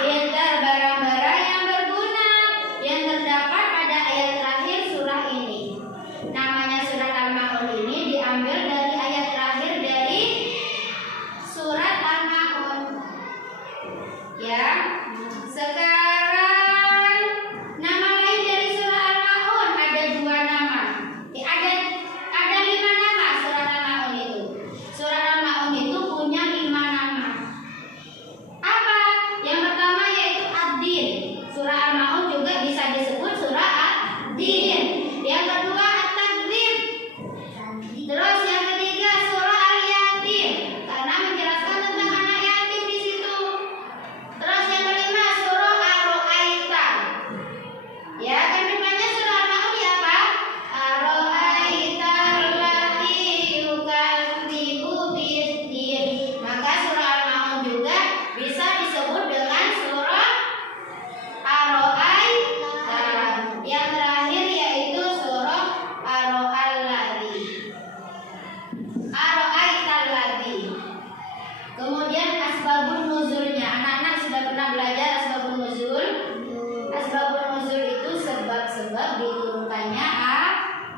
Pintar, barang-barang yang berguna yang terdapat pada ayat terakhir surah ini. Namanya surat Al-Ma'un ini diambil dari ayat terakhir dari surat Al-Ma'un. Ya, sekarang nama lain dari surah Al-Ma'un ada 2 nama. Ada 5 nama surat Al-Ma'un itu. Surat Al-Ma'un itu punya 5 nama. Apa? Yang pertama yaitu Ad-Din. Surah Al-Ma'un juga bisa disebut surah Ad-Din. Yang kedua At-Takdzib. Terus yang ketiga surah Al-Yatim karena menjelaskan tentang anak yatim di situ. Terus yang kelima surah Ar-Ra'aita. Ya, kandungannya surah Al-Ma'un ya apa? Ar-Ra'aita allati yukadzibu bid-din. Maka surah Al-Ma'un juga bisa disebut dengan surah Ar-Ra'aita. Yang terakhir yaitu surah Ar-Ra'al-Ladzi. Ar-Ra'aital-Ladzi. Kemudian asbabun nuzulnya. Anak-anak sudah pernah belajar asbabun nuzul? Asbabun nuzul itu sebab-sebab diturunkannya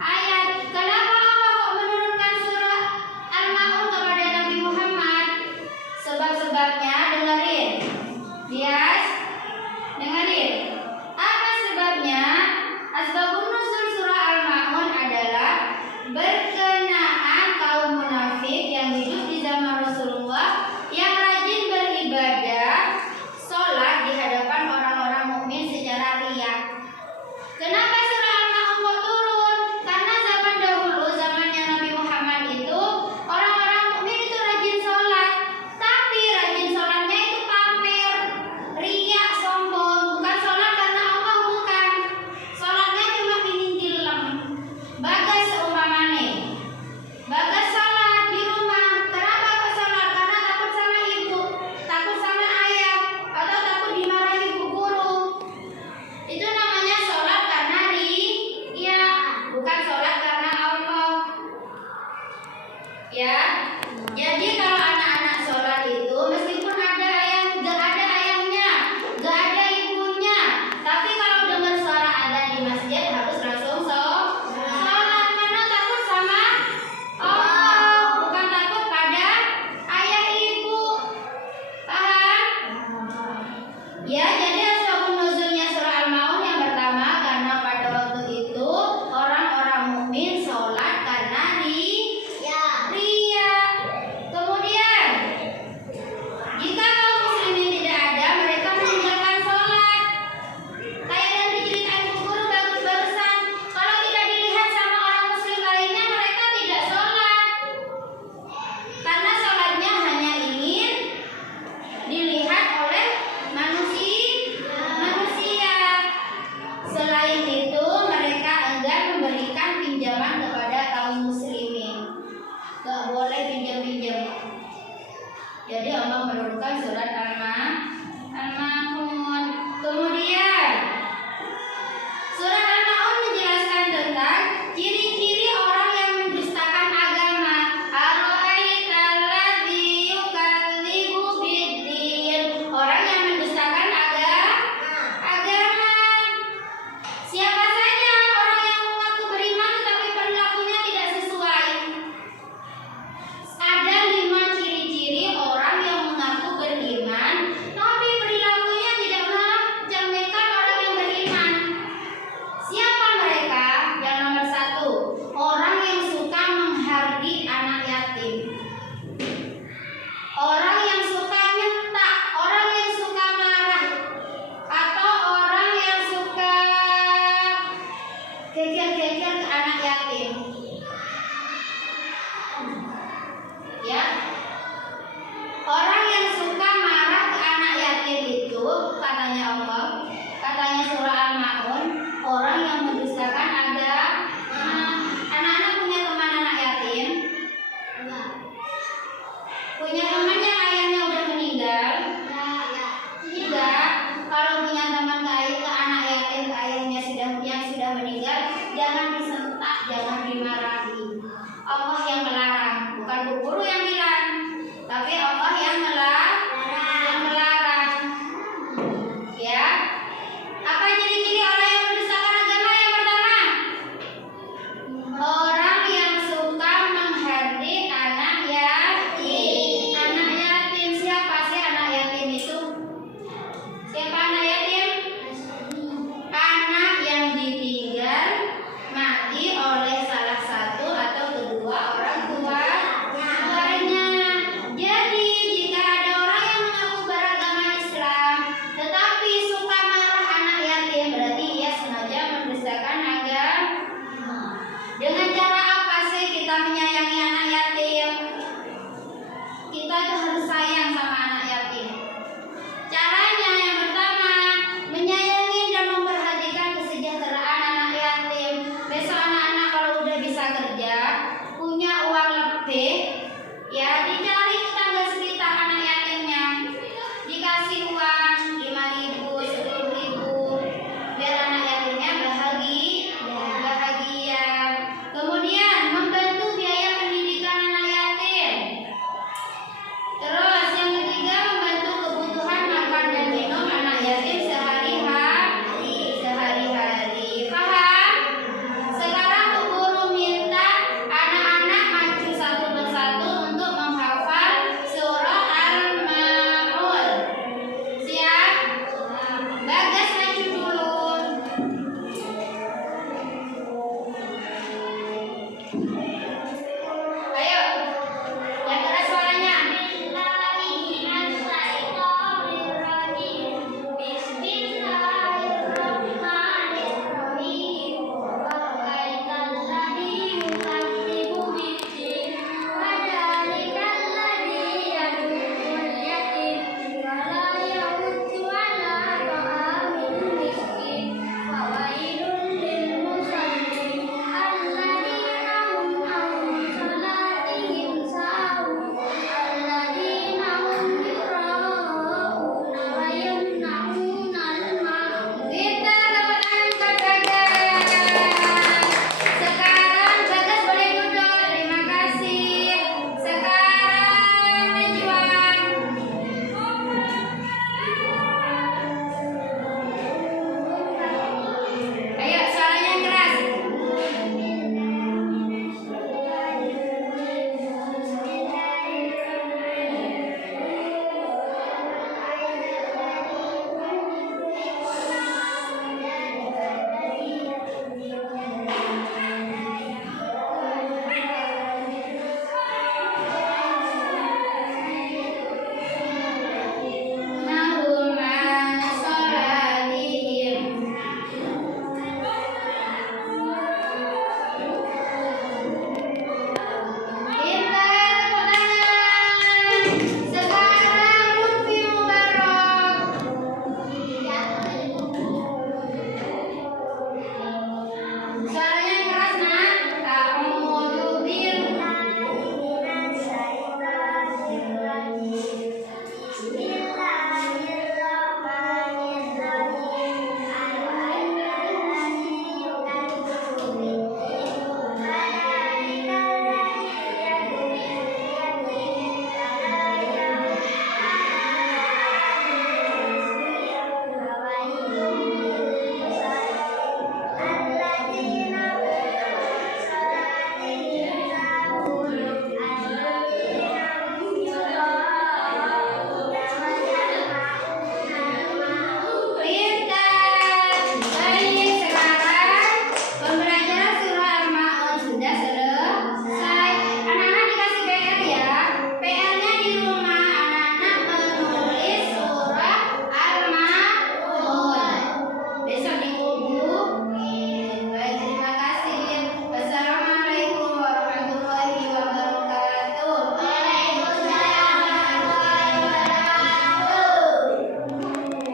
ayat. Kenapa Allah kok menurunkan surah Al-Ma'un kepada Nabi Muhammad? Sebab-sebabnya dengerin. Bias, dengerin. Apa sebabnya? Asbabun nuzul surah Al-Ma'un adalah berkenaan kaum munafik yang hidup di zaman Rasulullah yang rajin beribadah, sholat di hadapan orang-orang mukmin secara riya. Kenapa surah Al-Ma'un kok turun? Karena zaman dahulu, zamannya Nabi Muhammad itu orang-orang mukmin itu rajin sholat, tapi rajin sholatnya itu pamer, riya, sombong. Bukan sholat karena Allah, bukan. Sholatnya cuma ingin dilem. Bagas seumpamane. Bagas sholat di rumah. Kenapa kok sholat? Karena takut sama ibu, takut sama ayah, atau takut dimarahi ibu guru. Itu namanya sholat karena riya, bukan sholat karena Allah. Ya, jadi kalau anak-anak sholat itu meskipun ada ayah, gak ada ayahnya, gak ada ibunya, tapi kalau dengar suara adzan di masjid harus langsung sholat karena takut sama Allah, bukan takut pada ayah ibu. Paham? Ya, jadi asbabun nuzulnya surah Al-Ma'un yang pertama karena pada waktu itu orang-orang mukmin sholat karena riya. Kemudian jika kaum muslimin tidak ada, mereka meninggalkan sholat. Kayak yang diceritain Bu Guru barusan, kalau tidak dilihat sama orang muslim lainnya, mereka tidak sholat. Karena sholatnya hanya ingin dilihat oleh manusia. Selain itu, mereka enggan memberikan pinjaman kepada kaum muslimin. Gak boleh pinjam-pinjam. Jadi Allah menurunkan surat Al-Ma'un. Kemudian